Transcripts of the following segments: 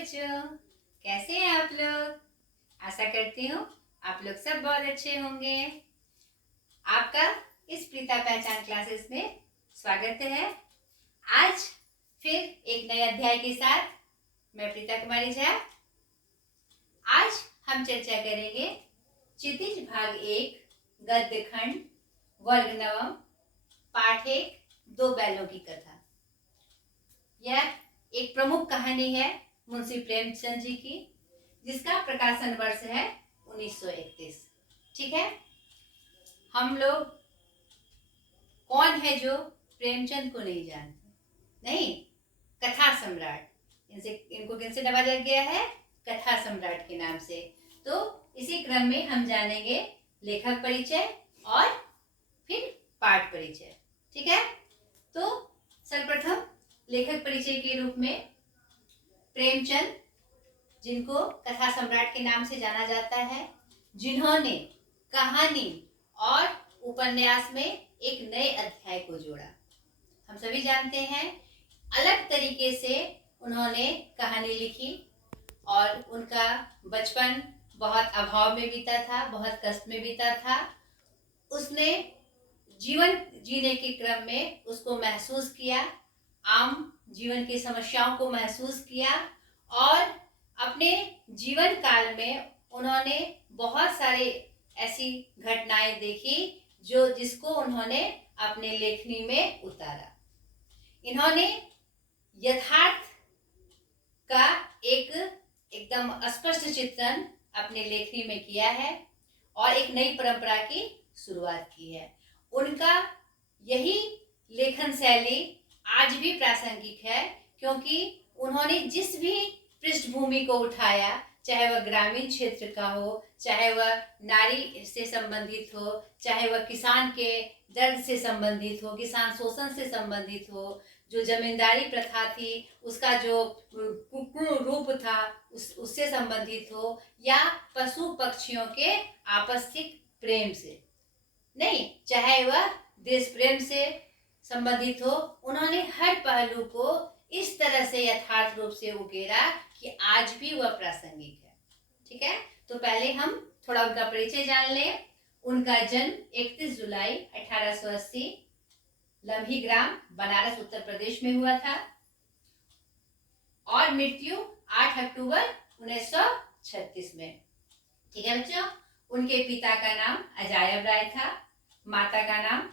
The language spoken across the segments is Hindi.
बच्चों, कैसे हैं आप लोग। आशा करती हूँ आप लोग सब बहुत अच्छे होंगे। आपका इस प्रीता पहचान क्लासेस में स्वागत है। आज फिर एक नए अध्याय के साथ मैं प्रीता कुमारी झा। आज हम चर्चा करेंगे क्षितिज भाग 1 गद्य खंड वर्ग नवम पाठ 1 दो बैलों की कथा। यह एक प्रमुख कहानी है मुंशी प्रेमचंद जी की, जिसका प्रकाशन वर्ष है 1931। ठीक है, हम लोग कौन है जो प्रेमचंद को नहीं जानते? नहीं, कथा सम्राट। इनको किनसे नवाजा गया है? कथा सम्राट के नाम से। तो इसी क्रम में हम जानेंगे लेखक परिचय और फिर पाठ परिचय। ठीक है, तो सर्वप्रथम लेखक परिचय के रूप में प्रेमचंद, जिनको कथा सम्राट के नाम से जाना जाता है, जिन्होंने कहानी और उपन्यास में एक नए अध्याय को जोड़ा। हम सभी जानते हैं अलग तरीके से उन्होंने कहानी लिखी और उनका बचपन बहुत अभाव में बीता था, बहुत कष्ट में बीता था। उसने जीवन जीने के क्रम में उसको महसूस किया, आम जीवन की समस्याओं को महसूस किया और अपने जीवन काल में उन्होंने बहुत सारे ऐसी घटनाएं देखी जिसको उन्होंने अपने लेखनी में उतारा। इन्होंने यथार्थ का एक एकदम स्पष्ट चित्रण अपने लेखनी में किया है और एक नई परंपरा की शुरुआत की है। उनका यही लेखन शैली आज भी प्रासंगिक है, क्योंकि उन्होंने जिस भी पृष्ठभूमि को उठाया, चाहे वह ग्रामीण क्षेत्र का हो, चाहे वह नारी से संबंधित हो, चाहे वह किसान के दर्द से संबंधित हो, किसान शोषण से संबंधित हो, जो जमींदारी प्रथा थी उसका जो कुकरू रूप था उससे संबंधित हो, या पशु पक्षियों के आपसिक प्रेम से, नहीं, चाहे वह देश प्रेम से संबंधित हो, उन्होंने हर पहलू को इस तरह से यथार्थ रूप से उकेरा कि आज भी वह प्रासंगिक है। ठीक है, तो पहले हम थोड़ा उनका परिचय जान लें। उनका जन्म 31 जुलाई 1880 लम्ही ग्राम बनारस उत्तर प्रदेश में हुआ था और मृत्यु 8 अक्टूबर 1936 में। ठीक है बच्चों, उनके पिता का नाम अजायब राय था, माता का नाम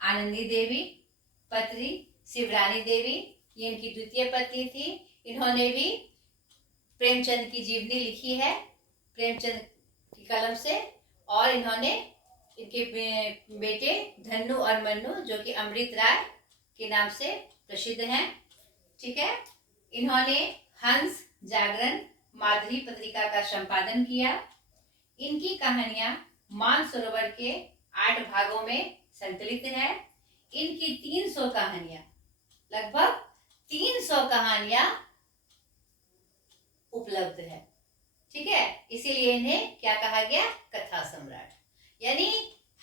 आनंदी देवी, पत्नी शिवरानी देवी, ये इनकी द्वितीय पत्नी थी। इन्होंने भी प्रेमचंद की जीवनी लिखी है प्रेमचंद की कलम से, और इन्होंने इनके बेटे धन्नू और मन्नू, जो कि अमृत राय के नाम से प्रसिद्ध हैं। ठीक है, इन्होंने हंस, जागरण, माधुरी पत्रिका का संपादन किया। इनकी कहानियां मानसरोवर के 8 भागों में संकलित है। इनकी 300 कहानियां, लगभग 300 कहानियां उपलब्ध है। ठीक है, इसीलिए इन्हें क्या कहा गया? कथा सम्राट। यानी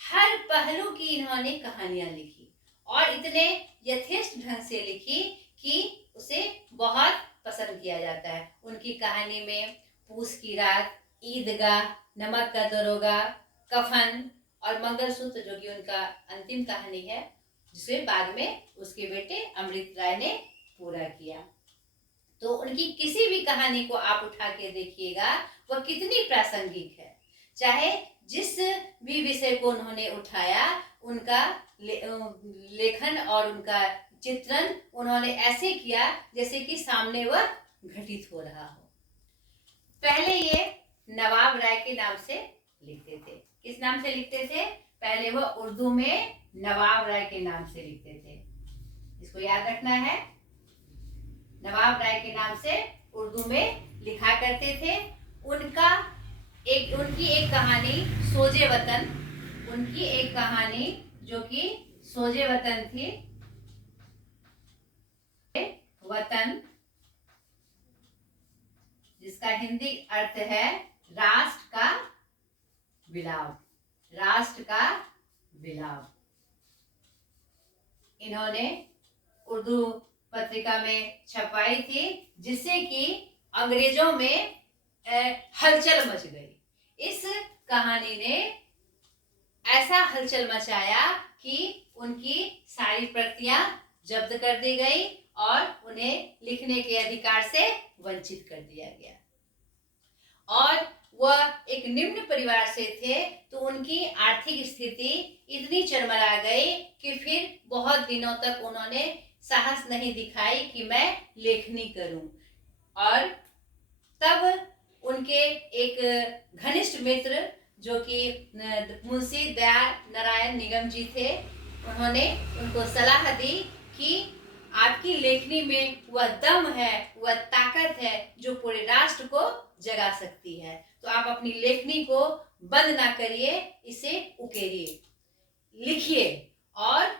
हर पहलू की इन्होंने कहानियां लिखी और इतने यथेष्ट ढंग से लिखी कि उसे बहुत पसंद किया जाता है। उनकी कहानी में पूस की रात, ईदगाह, नमक का दरोगा, कफन और मंगलसूत्र, जो कि उनका अंतिम कहानी है, जिसे बाद में उसके बेटे अमृत राय ने पूरा किया। तो उनकी किसी भी कहानी को आप उठा के देखिएगा, वह कितनी प्रासंगिक है। चाहे जिस भी विषय को उन्होंने उठाया, उनका लेखन और उनका चित्रण उन्होंने ऐसे किया जैसे कि सामने वह घटित हो रहा हो। पहले ये नवाब राय के नाम से लिखते थे। किस नाम से लिखते थे? पहले वह उर्दू में नवाब राय के नाम से लिखते थे। इसको याद रखना है, नवाब राय के नाम से उर्दू में लिखा करते थे। उनकी एक कहानी सोजे वतन, उनकी एक कहानी जो कि सोजे वतन थी, वतन, जिसका हिंदी अर्थ है राष्ट्र का विलाप, राष्ट्र का विलाप। इन्होंने उर्दू पत्रिका में छपाई थी, जिससे कि अंग्रेजों में हलचल मच गई। इस कहानी ने ऐसा हलचल मचाया कि उनकी सारी प्रतियां जब्त कर दी गई और उन्हें लिखने के अधिकार से वंचित कर दिया गया। और वह एक निम्न परिवार से थे, तो उनकी आर्थिक स्थिति इतनी चरमरा गई कि फिर बहुत दिनों तक उन्होंने साहस नहीं दिखाई कि मैं लेखनी करूं। और तब उनके एक घनिष्ठ मित्र जो कि मुंशी दया नारायण निगम जी थे, उन्होंने उनको सलाह दी कि आपकी लेखनी में वह दम है, वह ताकत है जो पूरे राष्ट्र को जगा सकती है। तो आप अपनी लेखनी को बंद ना करिए, इसे उकेरिए, लिखिए। और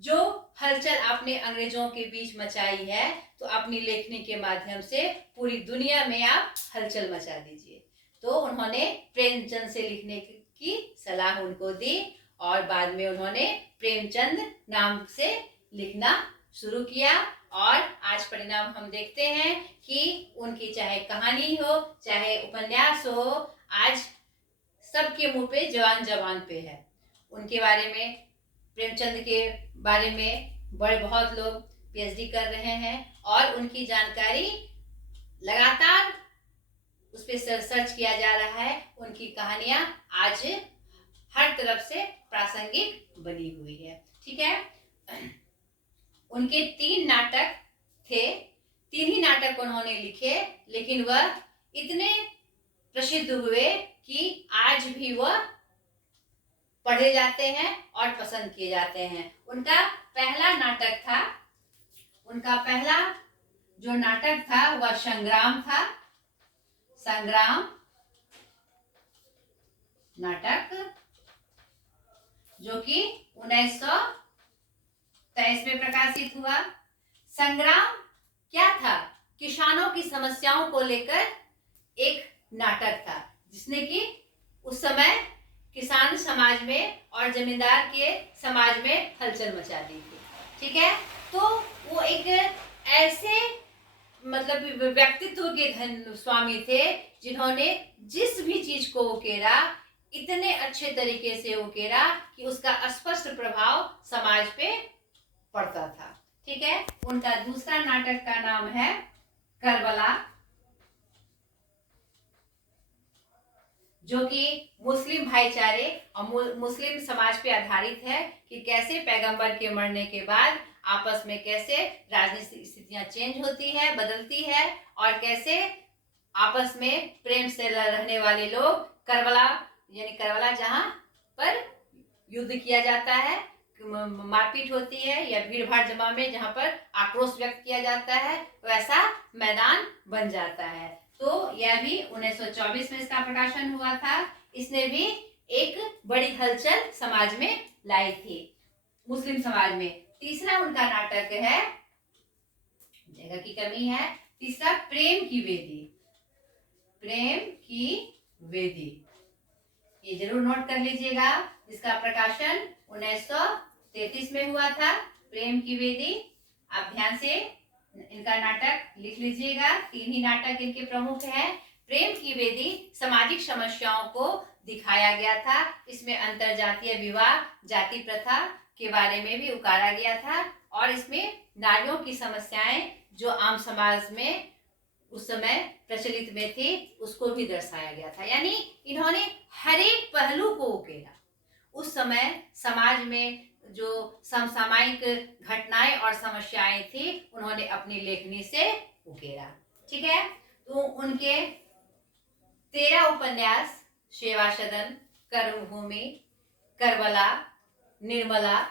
जो हलचल आपने अंग्रेजों के बीच मचाई है, तो अपनी लेखनी के माध्यम से पूरी दुनिया में आप हलचल मचा दीजिए। तो उन्होंने प्रेमचंद से लिखने की सलाह उनको दी और बाद में उन्होंने प्रेमचंद नाम से लिखना शुरू किया। और आज परिणाम हम देखते हैं कि उनकी चाहे कहानी हो, चाहे उपन्यास हो, आज सबके मुंह पे जवान जवान पे है। उनके बारे में, प्रेमचंद के बारे में बहुत लोग पीएचडी कर रहे हैं और उनकी जानकारी लगातार उस पर सर्च किया जा रहा है। उनकी कहानियां आज हर तरफ से प्रासंगिक बनी हुई है। ठीक है, उनके 3 नाटक थे, 3 ही नाटक उन्होंने लिखे, लेकिन वह इतने प्रसिद्ध हुए कि आज भी वह पढ़े जाते हैं और पसंद किए जाते हैं। उनका पहला जो नाटक था वह संग्राम था। संग्राम नाटक जो कि 1923 में प्रकाशित हुआ। संग्राम क्या था? किसानों की समस्याओं को लेकर एक नाटक था, जिसने कि उस समय किसान समाज में और जमींदार के समाज में हलचल मचा दी थी। ठीक है, तो वो एक ऐसे मतलब व्यक्तित्व के धन स्वामी थे जिन्होंने जिस भी चीज को उकेरा इतने अच्छे तरीके से उकेरा कि उसका स्पष्ट प्रभाव समाज पे पड़ता था। ठीक है, उनका दूसरा नाटक का नाम है करबला, जो कि मुस्लिम भाईचारे और मुस्लिम समाज पे आधारित है कि कैसे पैगंबर के मरने के बाद आपस में कैसे राजनीतिक स्थितियां चेंज होती है, बदलती है, और कैसे आपस में प्रेम से रहने वाले लोग करबला, यानी करबला जहां पर युद्ध किया जाता है, मारपीट होती है, या भीड़ भाड़ जमा में जहां पर आक्रोश व्यक्त किया जाता है, वैसा मैदान बन जाता है। तो यह भी 1924 में इसका प्रकाशन हुआ था। इसने भी एक बड़ी हलचल समाज में लाई थी, मुस्लिम समाज में। तीसरा उनका नाटक है, जगह की कमी है, तीसरा प्रेम की वेदी। प्रेम की वेदी, ये जरूर नोट कर लीजिएगा। इसका प्रकाशन 1933 में हुआ था, प्रेम की वेदी। आप ध्यान से इनका नाटक लिख लीजिएगा। 3 ही नाटक इनके प्रमुख हैं। प्रेम की वेदी सामाजिक समस्याओं को दिखाया गया था। इसमें अंतरजातीय विवाह, जाति प्रथा के बारे में भी उकारा गया था, और इसमें नारियों की समस्याएं जो आम समाज में उस समय प्रचलित में थी, उसको भी दर्शाया गया था। यानी इन्होंने हर एक पहलू को उकेरा। उस समय समाज में जो समसामयिक घटनाएं और समस्याएं थी, उन्होंने अपनी लेखनी से उकेरा। ठीक है, तो उनके 13 उपन्यास, सेवा सदन, कर्मभूमि, करबला, निर्मला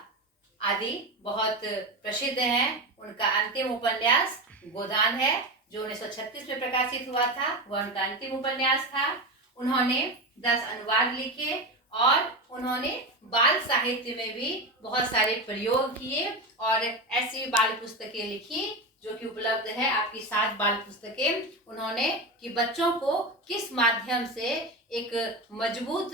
आदि बहुत प्रसिद्ध हैं। उनका अंतिम उपन्यास गोदान है, जो 1936 में प्रकाशित हुआ था, वह उनका अंतिम उपन्यास था। उन्होंने 10 अनुवाद लिखे और उन्होंने बाल साहित्य में भी बहुत सारे प्रयोग किए और ऐसी बाल पुस्तकें लिखी जो कि उपलब्ध है, आपकी 7 बाल पुस्तकें उन्होंने, कि बच्चों को किस माध्यम से एक मजबूत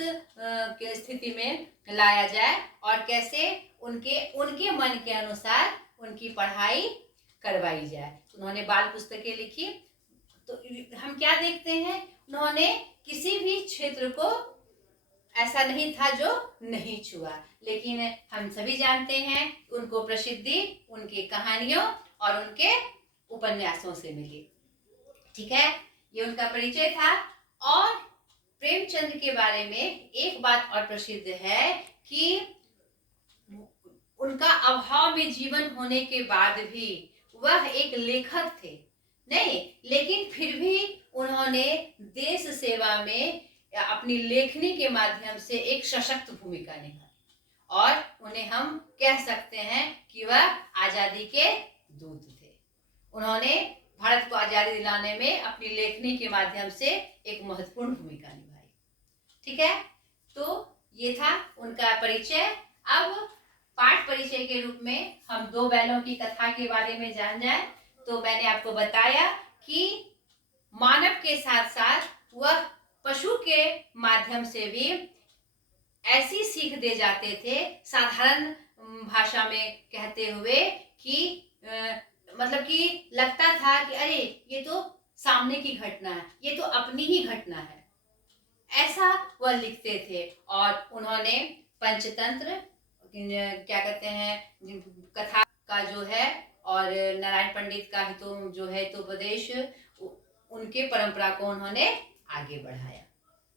स्थिति में लाया जाए और कैसे उनके मन के अनुसार उनकी पढ़ाई करवाई जाए। उन्होंने बाल पुस्तकें लिखी। तो हम क्या देखते हैं, उन्होंने किसी भी क्षेत्र को ऐसा नहीं था जो नहीं छुआ, लेकिन हम सभी जानते हैं उनको प्रसिद्धि उनकी कहानियों और उनके उपन्यासों से मिली। ठीक है, ये उनका परिचय था। और प्रेमचंद के बारे में एक बात और प्रसिद्ध है कि उनका अभाव में जीवन होने के बाद भी वह एक लेखक थे नहीं, लेकिन फिर भी उन्होंने देश सेवा में अपनी लेखनी के माध्यम से एक सशक्त भूमिका निभाई और उन्हें हम कह सकते हैं कि वह आजादी के दूत थे। उन्होंने भारत को आजादी दिलाने में अपनी लेखनी के माध्यम से एक महत्वपूर्ण भूमिका निभाई। ठीक है, तो ये था उनका परिचय। अब पाठ परिचय के रूप में हम दो बैलों की कथा के बारे में जान जाएं। तो मैंने आपको बताया कि मानव के साथ साथ वह पशु के माध्यम से भी ऐसी सीख दे जाते थे, साधारण भाषा में कहते हुए कि मतलब कि लगता था कि अरे ये तो सामने की घटना है, ये तो अपनी ही घटना है, ऐसा वह लिखते थे। और उन्होंने पंचतंत्र क्या कहते हैं कथा का जो है और नारायण पंडित का हितो जो है हितोपदेश, उनके परंपरा को उन्होंने आगे बढ़ाया।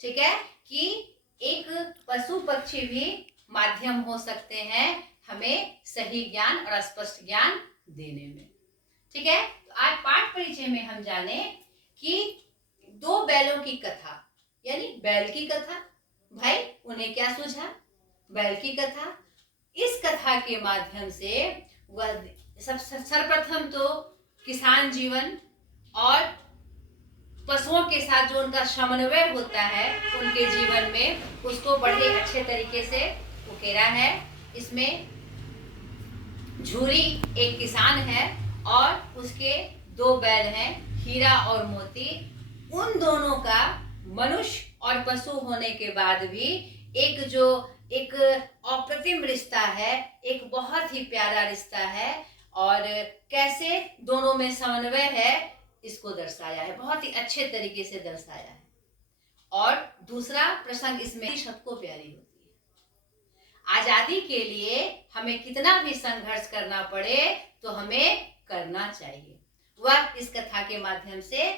ठीक है, कि एक पशु पक्षी भी माध्यम हो सकते हैं हमें सही ज्ञान और स्पष्ट ज्ञान देने में। ठीक है, तो आज पाठ परिचय में हम जाने कि दो बैलों की कथा, यानी बैल की कथा। भाई उन्हें क्या सूझा, बैल की कथा। इस कथा के माध्यम से वह सर्वप्रथम तो किसान जीवन और पशुओं के साथ जो उनका समन्वय होता है उनके जीवन में, उसको बड़े अच्छे तरीके से उकेरा है। इसमें झूरी एक किसान है और उसके दो बैल हैं, हीरा और मोती। उन दोनों का मनुष्य और पशु होने के बाद भी एक अप्रतिम रिश्ता है, एक बहुत ही प्यारा रिश्ता है। और कैसे दोनों में समन्वय है इसको दर्शाया है, बहुत ही अच्छे तरीके से दर्शाया है। और दूसरा प्रसंग इसमें सबको प्यारी होती है। आजादी के लिए हमें कितना भी संघर्ष करना पड़े तो हमें करना चाहिए, वह इस कथा के माध्यम से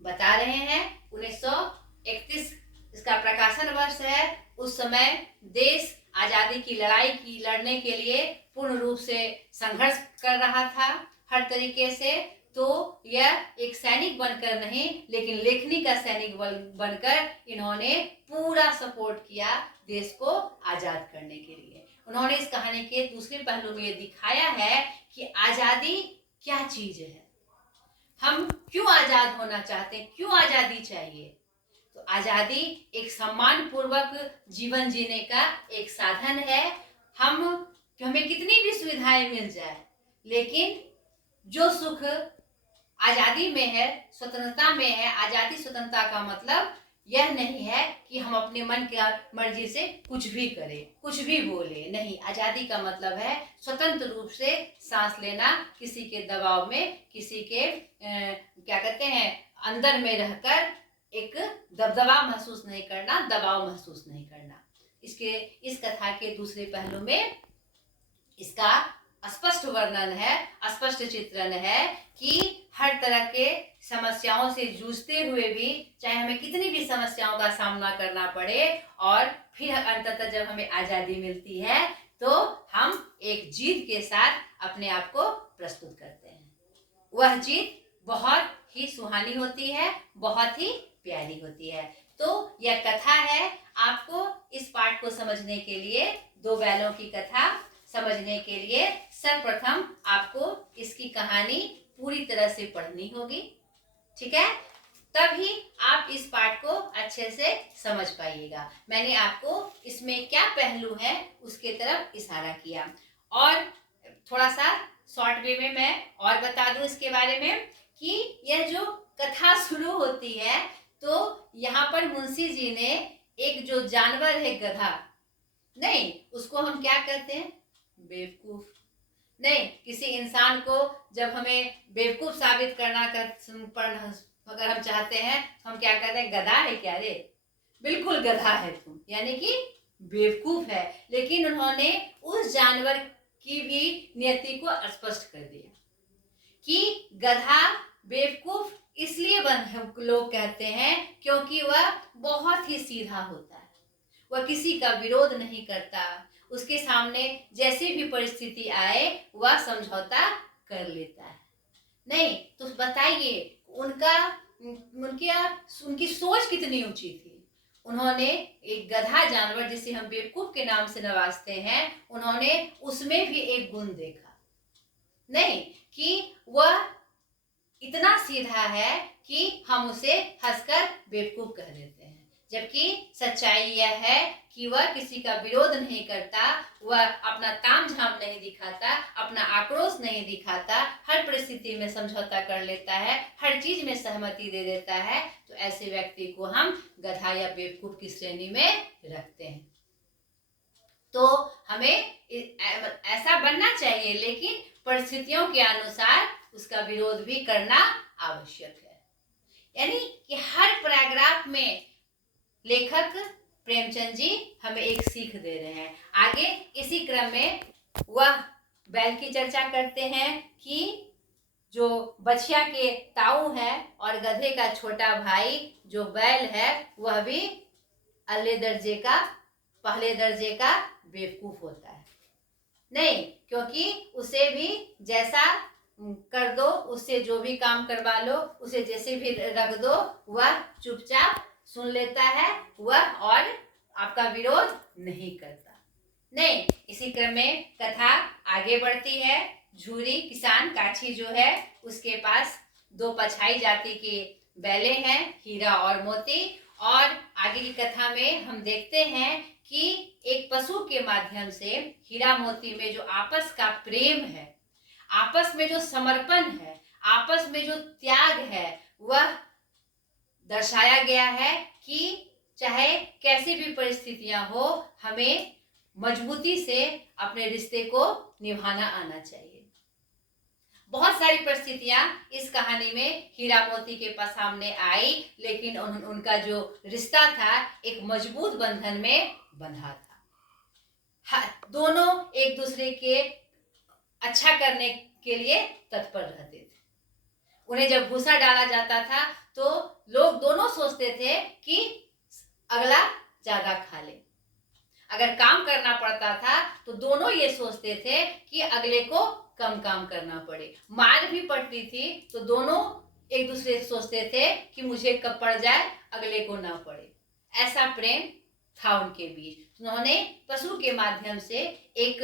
बता रहे हैं। 1931 इसका प्रकाशन वर्ष है। उस समय देश आजादी की लड़ाई लड़ने के लिए पूर्ण रूप से संघर्ष कर रहा था हर तरीके से। तो यह एक सैनिक बनकर नहीं, लेकिन लेखनी का सैनिक बनकर इन्होंने पूरा सपोर्ट किया देश को आजाद करने के लिए। उन्होंने इस कहानी के दूसरे पहलू में ये दिखाया है कि आजादी क्या चीज है, हम क्यों आजाद होना चाहते हैं, क्यों आजादी चाहिए। तो आजादी एक सम्मान पूर्वक जीवन जीने का एक साधन है। हमें कितनी भी सुविधाएं मिल जाए, लेकिन जो सुख आजादी में है, स्वतंत्रता में है। आजादी स्वतंत्रता का मतलब यह नहीं है कि हम अपने मन की मर्जी से कुछ भी करें, कुछ भी बोले, नहीं। आजादी का मतलब है स्वतंत्र रूप से सांस लेना, किसी के दबाव में, किसी के क्या कहते हैं अंदर में रहकर एक दबदबा महसूस नहीं करना, दबाव महसूस नहीं करना। इस कथा के दूसरे पहलू में इसका स्पष्ट वर्णन है, स्पष्ट चित्रण है कि हर तरह के समस्याओं से जूझते हुए भी, चाहे हमें कितनी भी समस्याओं का सामना करना पड़े, और फिर अंततः जब हमें आजादी मिलती है तो हम एक जीत के साथ अपने आप को प्रस्तुत करते हैं। वह जीत बहुत ही सुहानी होती है, बहुत ही प्यारी होती है। तो यह कथा है। आपको इस पाठ को समझने के लिए, दो बैलों की कथा समझने के लिए सर्वप्रथम आपको इसकी कहानी पूरी तरह से पढ़नी होगी। ठीक है, तभी आप इस पाठ को अच्छे से समझ पाइएगा। मैंने आपको इसमें क्या पहलू है उसके तरफ इशारा किया। और थोड़ा सा शॉर्ट वे में मैं और बता दूं इसके बारे में कि यह जो कथा शुरू होती है तो यहाँ पर मुंशी जी ने एक जो जानवर है गधा, नहीं उसको हम क्या कहते हैं, बेवकूफ। नहीं, किसी इंसान को जब हमें बेवकूफ साबित करना अगर हम चाहते हैं तो हम क्या कहते हैं, गधा है क्या रे, बिल्कुल गधा है तुम, यानी कि बेवकूफ है। लेकिन उन्होंने उस जानवर की भी नियति को स्पष्ट कर दिया कि गधा बेवकूफ इसलिए लोग कहते हैं क्योंकि वह बहुत ही सीधा होता है, वह किसी का विरोध नहीं करता, उसके सामने जैसी भी परिस्थिति आए वह समझौता कर लेता है। नहीं तो बताइए उनका उनकी सोच कितनी ऊंची थी। उन्होंने एक गधा जानवर जिसे हम बेवकूफ के नाम से नवाजते हैं, उन्होंने उसमें भी एक गुण देखा, नहीं कि वह इतना सीधा है कि हम उसे हंसकर बेवकूफ कह देते हैं, जबकि सच्चाई यह है कि वह किसी का विरोध नहीं करता, वह अपना ताम झाम नहीं दिखाता, अपना आक्रोश नहीं दिखाता, हर परिस्थिति में समझौता कर लेता है, हर चीज में सहमति दे देता है। तो ऐसे व्यक्ति को हम गधा या बेवकूफ की श्रेणी में रखते हैं। तो हमें ऐसा बनना चाहिए, लेकिन परिस्थितियों के अनुसार उसका विरोध भी करना आवश्यक है। यानी कि हर पैराग्राफ में लेखक प्रेमचंद जी हमें एक सीख दे रहे हैं। आगे इसी क्रम में वह बैल की चर्चा करते हैं कि जो बछिया के ताऊ है और गधे का छोटा भाई जो बैल है, वह भी पहले दर्जे का बेवकूफ होता है। नहीं, क्योंकि उसे भी जैसा कर दो, उससे जो भी काम करवा लो, उसे जैसे भी रख दो, वह चुपचाप सुन लेता है वह, और आपका विरोध नहीं करता। नहीं, इसी क्रम में कथा आगे बढ़ती है। झूरी किसान काछी जो है, उसके पास 2 पछाई जाति के बैले हैं, हीरा और मोती। और आगे की कथा में हम देखते हैं कि एक पशु के माध्यम से हीरा मोती में जो आपस का प्रेम है, आपस में जो समर्पण है, आपस में जो त्याग है, वह दर्शाया गया है कि चाहे कैसी भी परिस्थितियां हो, हमें मजबूती से अपने रिश्ते को निभाना आना चाहिए। बहुत सारी परिस्थितियां इस कहानी में हीरा मोती के पास सामने आई, लेकिन उनका जो रिश्ता था एक मजबूत बंधन में बंधा था। दोनों एक दूसरे के अच्छा करने के लिए तत्पर रहते थे। उन्हें जब भूसा डाला जाता था तो लोग दोनों सोचते थे कि अगला ज्यादा खा ले। अगर काम करना पड़ता था तो दोनों ये सोचते थे कि अगले को कम काम करना पड़े। मार भी पड़ती थी तो दोनों एक दूसरे से सोचते थे कि मुझे कब पड़ जाए, अगले को ना पड़े। ऐसा प्रेम था उनके बीच। उन्होंने पशु के माध्यम से एक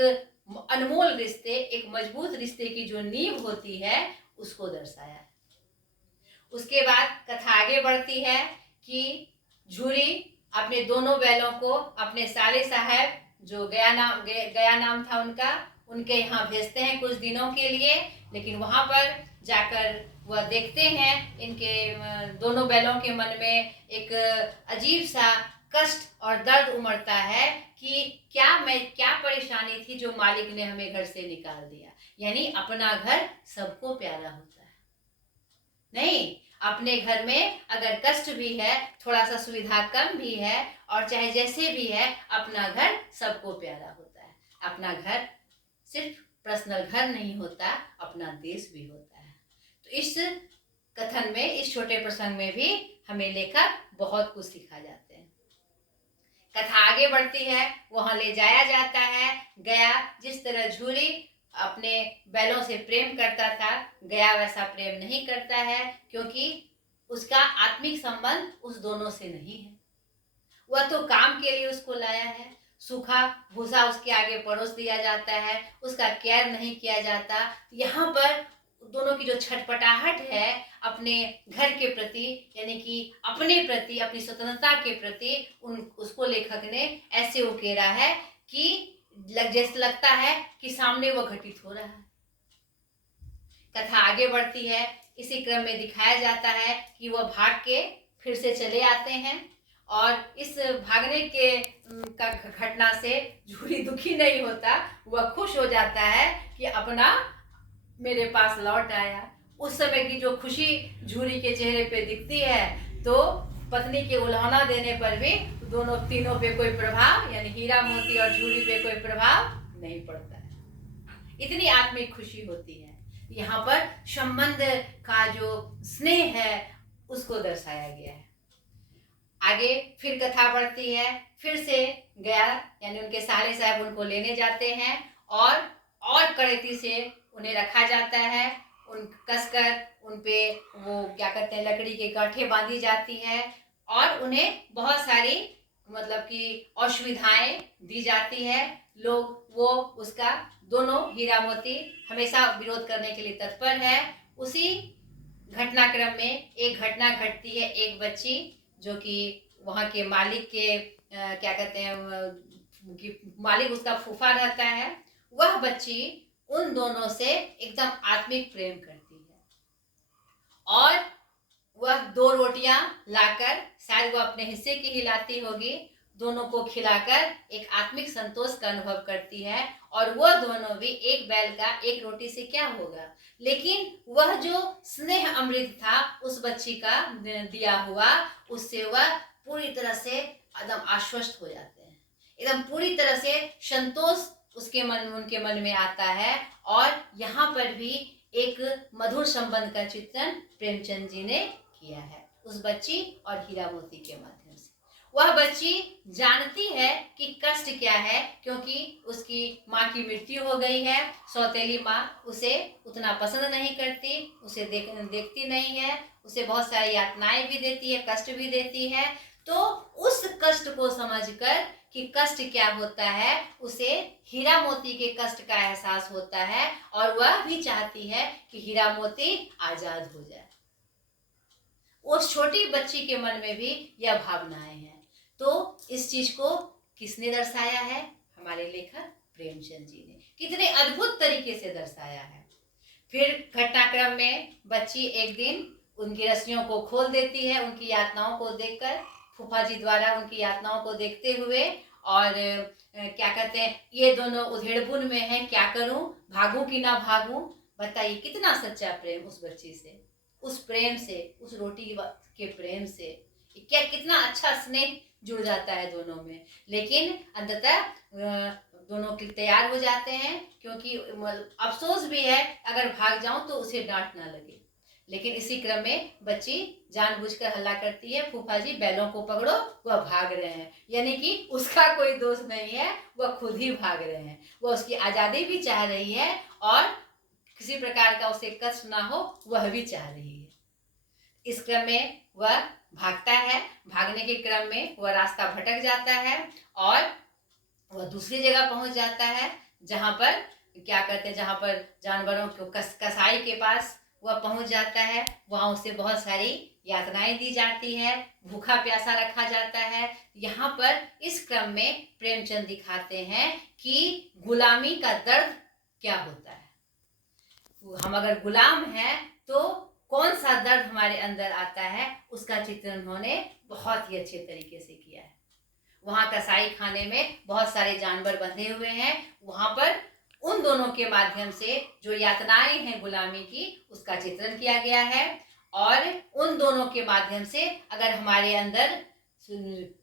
अनमोल रिश्ते, एक मजबूत रिश्ते की जो नींव होती है, उसको दर्शाया। उसके बाद कथा आगे बढ़ती है कि झूरी अपने दोनों बैलों को अपने साले साहब, जो गया नाम था उनके यहाँ भेजते हैं कुछ दिनों के लिए। लेकिन वहां पर जाकर वह देखते हैं, इनके दोनों बैलों के मन में एक अजीब सा कष्ट और दर्द उमड़ता है कि क्या परेशानी थी जो मालिक ने हमें घर से निकाल दिया। यानी अपना घर सबको प्यारा होता है। नहीं, अपने घर में अगर कष्ट भी है, थोड़ा सा सुविधा कम भी है, और चाहे जैसे भी है, अपना घर सबको प्यारा होता है। अपना घर सिर्फ पर्सनल घर नहीं होता, अपना देश भी होता है। तो इस कथन में, इस छोटे प्रसंग में भी हमें लेखक बहुत कुछ सिखा जाते हैं। कथा आगे बढ़ती है, वहां ले जाया जाता है। गया जिस तरह झूरी अपने बैलों से प्रेम करता था, गया वैसा प्रेम नहीं करता है, क्योंकि उसका आत्मिक संबंध उस दोनों से नहीं है। वह तो काम के लिए उसको लाया है, सूखा भूसा उसके आगे परोस दिया जाता है, उसका केयर नहीं किया जाता। यहाँ पर दोनों की जो छटपटाहट है अपने घर के प्रति, यानी कि अपने प्रति, अपनी स्वतंत्रता के प्रति, उसको लेखक ने ऐसे उकेरा है कि जैसे लगता है कि सामने वो घटित हो रहा है। कथा आगे बढ़ती है। इसी क्रम में दिखाया जाता है कि वह भाग के फिर से चले आते हैं, और इस भागने के का घटना से झूरी दुखी नहीं होता, वह खुश हो जाता है कि अपना मेरे पास लौट आया। उस समय की जो खुशी झूरी के चेहरे पे दिखती है, तो पत्नी के उल्हाना देने पर भी दोनों तीनों पे कोई प्रभाव, यानी हीरा मोती और झूरी पे कोई प्रभाव नहीं पड़ता है। इतनी आत्मिक खुशी होती है। यहाँ पर संबंध का जो स्नेह है उसको दर्शाया गया है। आगे फिर कथा बढ़ती है। फिर से गया यानी उनके साले साहब उनको लेने जाते हैं और कड़ेती से उन्हें रखा जाता है। उन कसकर उन पे वो क्या कहते हैं, लकड़ी के गांठें बांधी जाती है और उन्हें बहुत सारी मतलब कि असुविधाएं दी जाती है। लोग वो उसका दोनों हीरा मोती हमेशा विरोध करने के लिए तत्पर है। उसी घटनाक्रम में एक घटना घटती है। एक बच्ची जो कि वहाँ के मालिक के क्या कहते हैं कि मालिक उसका फूफा रहता है, वह बच्ची उन दोनों से एकदम आत्मिक प्रेम करती है और वह 2 रोटियां लाकर, शायद वह अपने हिस्से की ही लाती होगी, दोनों को खिलाकर एक आत्मिक संतोष का अनुभव करती है। और वह दोनों भी एक बैल का एक रोटी से क्या होगा, लेकिन वह जो स्नेह अमृत था उस बच्ची का दिया हुआ, उससे वह पूरी तरह से एकदम आश्वस्त हो जाते हैं। एकदम पूरी तरह से संतोष उनके मन में आता है। और यहाँ पर भी एक मधुर संबंध का चित्रण प्रेमचंद जी ने किया है उस बच्ची और हीरा मोती के माध्यम से। वह बच्ची जानती है कि कष्ट क्या है, क्योंकि उसकी माँ की मृत्यु हो गई है। सौतेली माँ उसे उतना पसंद नहीं करती, उसे देखती नहीं है, उसे बहुत सारी यातनाएं भी देती है, कष्ट भी देती है। तो उस कष्ट को समझकर कि कष्ट क्या होता है, उसे हीरा मोती के कष्ट का एहसास होता है और वह भी चाहती है कि हीरा मोती आजाद हो जाए। उस छोटी बच्ची के मन में भी यह भावनाएं हैं। तो इस चीज को किसने दर्शाया है? हमारे लेखक प्रेमचंद जी ने कितने अद्भुत तरीके से दर्शाया है। फिर घटनाक्रम में बच्ची एक दिन उनकी रस्सियों को खोल देती है, उनकी यातनाओं को देखकर, फूफा जी द्वारा उनकी यातनाओं को देखते हुए। और क्या कहते हैं, ये दोनों उधेड़बुन में हैं, क्या करूं, भागूं कि ना भागूं। बताइए कितना सच्चा प्रेम उस बच्ची से, उस प्रेम से, उस रोटी के प्रेम से क्या कितना अच्छा स्नेह जुड़ जाता है दोनों में। लेकिन अंततः दोनों तैयार हो जाते हैं, क्योंकि अफसोस भी है अगर भाग जाऊं तो उसे डांट ना लगे। लेकिन इसी क्रम में बच्ची जानबूझकर हल्ला करती है, फूफा जी बैलों को पकड़ो, वह भाग रहे हैं। यानी कि उसका कोई दोष नहीं है, वह खुद ही भाग रहे हैं। वह उसकी आज़ादी भी चाह रही है और किसी प्रकार का उसे कष्ट ना हो वह भी चाह रही है। इस क्रम में वह भागता है। भागने के क्रम में वह रास्ता भटक जाता है और वह दूसरी जगह पहुंच जाता है, जहां पर क्या कहते हैं, जहां पर जानवरों को कसाई के पास वह पहुंच जाता है। वहां उसे बहुत सारी यातनाएं दी जाती है, भूखा प्यासा रखा जाता है। यहाँ पर इस क्रम में प्रेमचंद दिखाते हैं कि गुलामी का दर्द क्या होता है। हम अगर गुलाम हैं तो कौन सा दर्द हमारे अंदर आता है, उसका चित्रण उन्होंने बहुत ही अच्छे तरीके से किया है। वहाँ कसाई खाने में बहुत सारे जानवर बंधे हुए हैं, वहाँ पर उन दोनों के माध्यम से जो यातनाएं हैं गुलामी की, उसका चित्रण किया गया है। और उन दोनों के माध्यम से अगर हमारे अंदर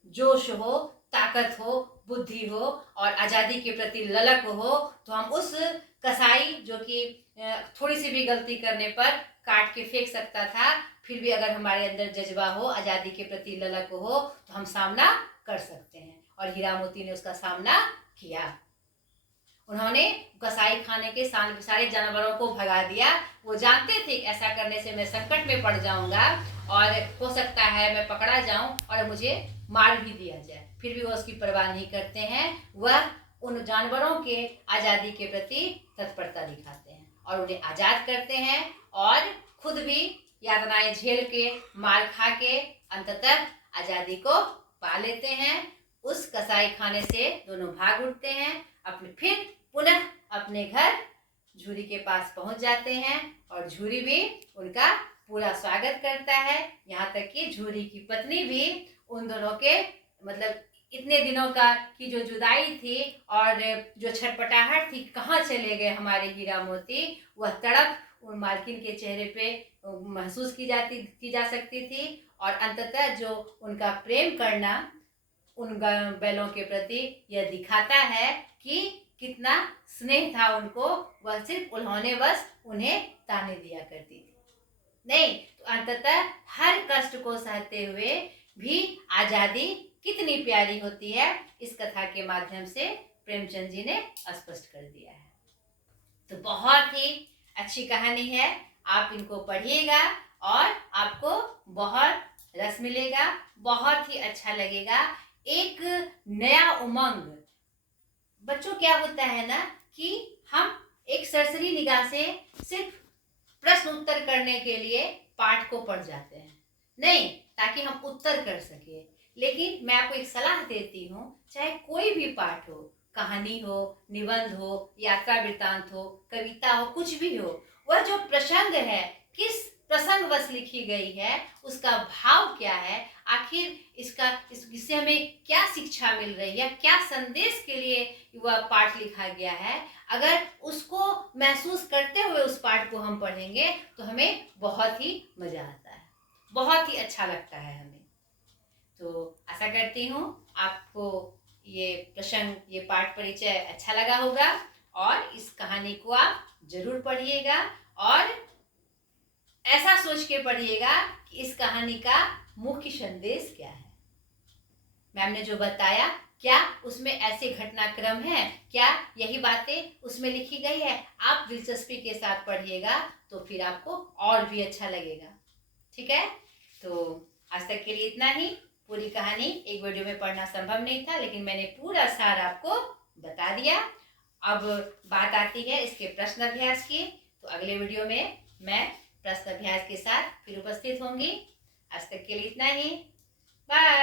जोश हो, ताकत हो, बुद्धि हो और आज़ादी के प्रति ललक हो, तो हम उस कसाई जो कि थोड़ी सी भी गलती करने पर काट के फेंक सकता था, फिर भी अगर हमारे अंदर जज्बा हो, आज़ादी के प्रति ललक हो, तो हम सामना कर सकते हैं। और हीरा मोती ने उसका सामना किया। उन्होंने कसाई खाने के सारे जानवरों को भगा दिया। वो जानते थे ऐसा करने से मैं संकट में पड़ जाऊंगा और हो सकता है मैं पकड़ा जाऊं और मुझे मार भी दिया जाए, फिर भी वो उसकी परवाह नहीं करते हैं। वह उन जानवरों के आज़ादी के प्रति तत्परता दिखाते हैं और उन्हें आज़ाद करते हैं और खुद भी यातनाएं झेल के, मार खा के अंततः आज़ादी को पा लेते हैं। उस कसाई खाने से दोनों भाग उठते हैं, अपने फिर पुनः अपने घर झूरी के पास पहुंच जाते हैं और झूरी भी उनका पूरा स्वागत करता है। यहाँ तक कि झूरी की पत्नी भी उन दोनों के मतलब इतने दिनों का की जो जुदाई थी और जो छटपटाहट थी, कहाँ चले गए हमारे हीरा मोती, वह तड़प उन मालकिन के चेहरे पे महसूस की जा सकती थी। और अंततः जो उनका प्रेम करना उन बैलों के प्रति यह दिखाता है कि कितना स्नेह था उनको, वह सिर्फ उन्होंने बस उन्हें ताने दिया करती थी। नहीं तो अंततः हर कष्ट को सहते हुए भी आजादी कितनी प्यारी होती है, इस कथा के माध्यम से प्रेमचंद जी ने स्पष्ट कर दिया है। तो बहुत ही अच्छी कहानी है, आप इनको पढ़िएगा और आपको बहुत रस मिलेगा, बहुत ही अच्छा लगेगा। एक नया उमंग, बच्चों क्या होता है ना कि हम एक सरसरी निगाह से सिर्फ प्रश्न उत्तर करने के लिए पाठ को पढ़ जाते हैं, नहीं ताकि हम उत्तर कर सके। लेकिन मैं आपको एक सलाह देती हूँ, चाहे कोई भी पाठ हो, कहानी हो, निबंध हो, यात्रा वृत्तांत हो, कविता हो, कुछ भी हो, वह जो प्रसंग है किस प्रसंगवश लिखी गई है, उसका भाव क्या है, आखिर इससे हमें क्या शिक्षा मिल रही है, क्या संदेश के लिए वह पाठ लिखा गया है, अगर उसको महसूस करते हुए उस पाठ को हम पढ़ेंगे तो हमें बहुत ही मजा आता है, बहुत ही अच्छा लगता है हमें। तो आशा करती हूँ आपको ये प्रसंग, ये पाठ परिचय अच्छा लगा होगा और इस कहानी को आप जरूर पढ़िएगा और ऐसा सोच के पढ़िएगा कि इस कहानी का मुख्य संदेश क्या है। मैम ने जो बताया, क्या उसमें ऐसे घटनाक्रम है, क्या यही बातें उसमें लिखी गई है, आप दिलचस्पी के साथ पढ़िएगा तो फिर आपको और भी अच्छा लगेगा। ठीक है, तो आज तक के लिए इतना ही। पूरी कहानी एक वीडियो में पढ़ना संभव नहीं था, लेकिन मैंने पूरा सार आपको बता दिया। अब बात आती है इसके प्रश्न अभ्यास की, तो अगले वीडियो में मैं प्रश्न अभ्यास के साथ फिर उपस्थित होंगी। आज तक के लिए इतना ही, बाय।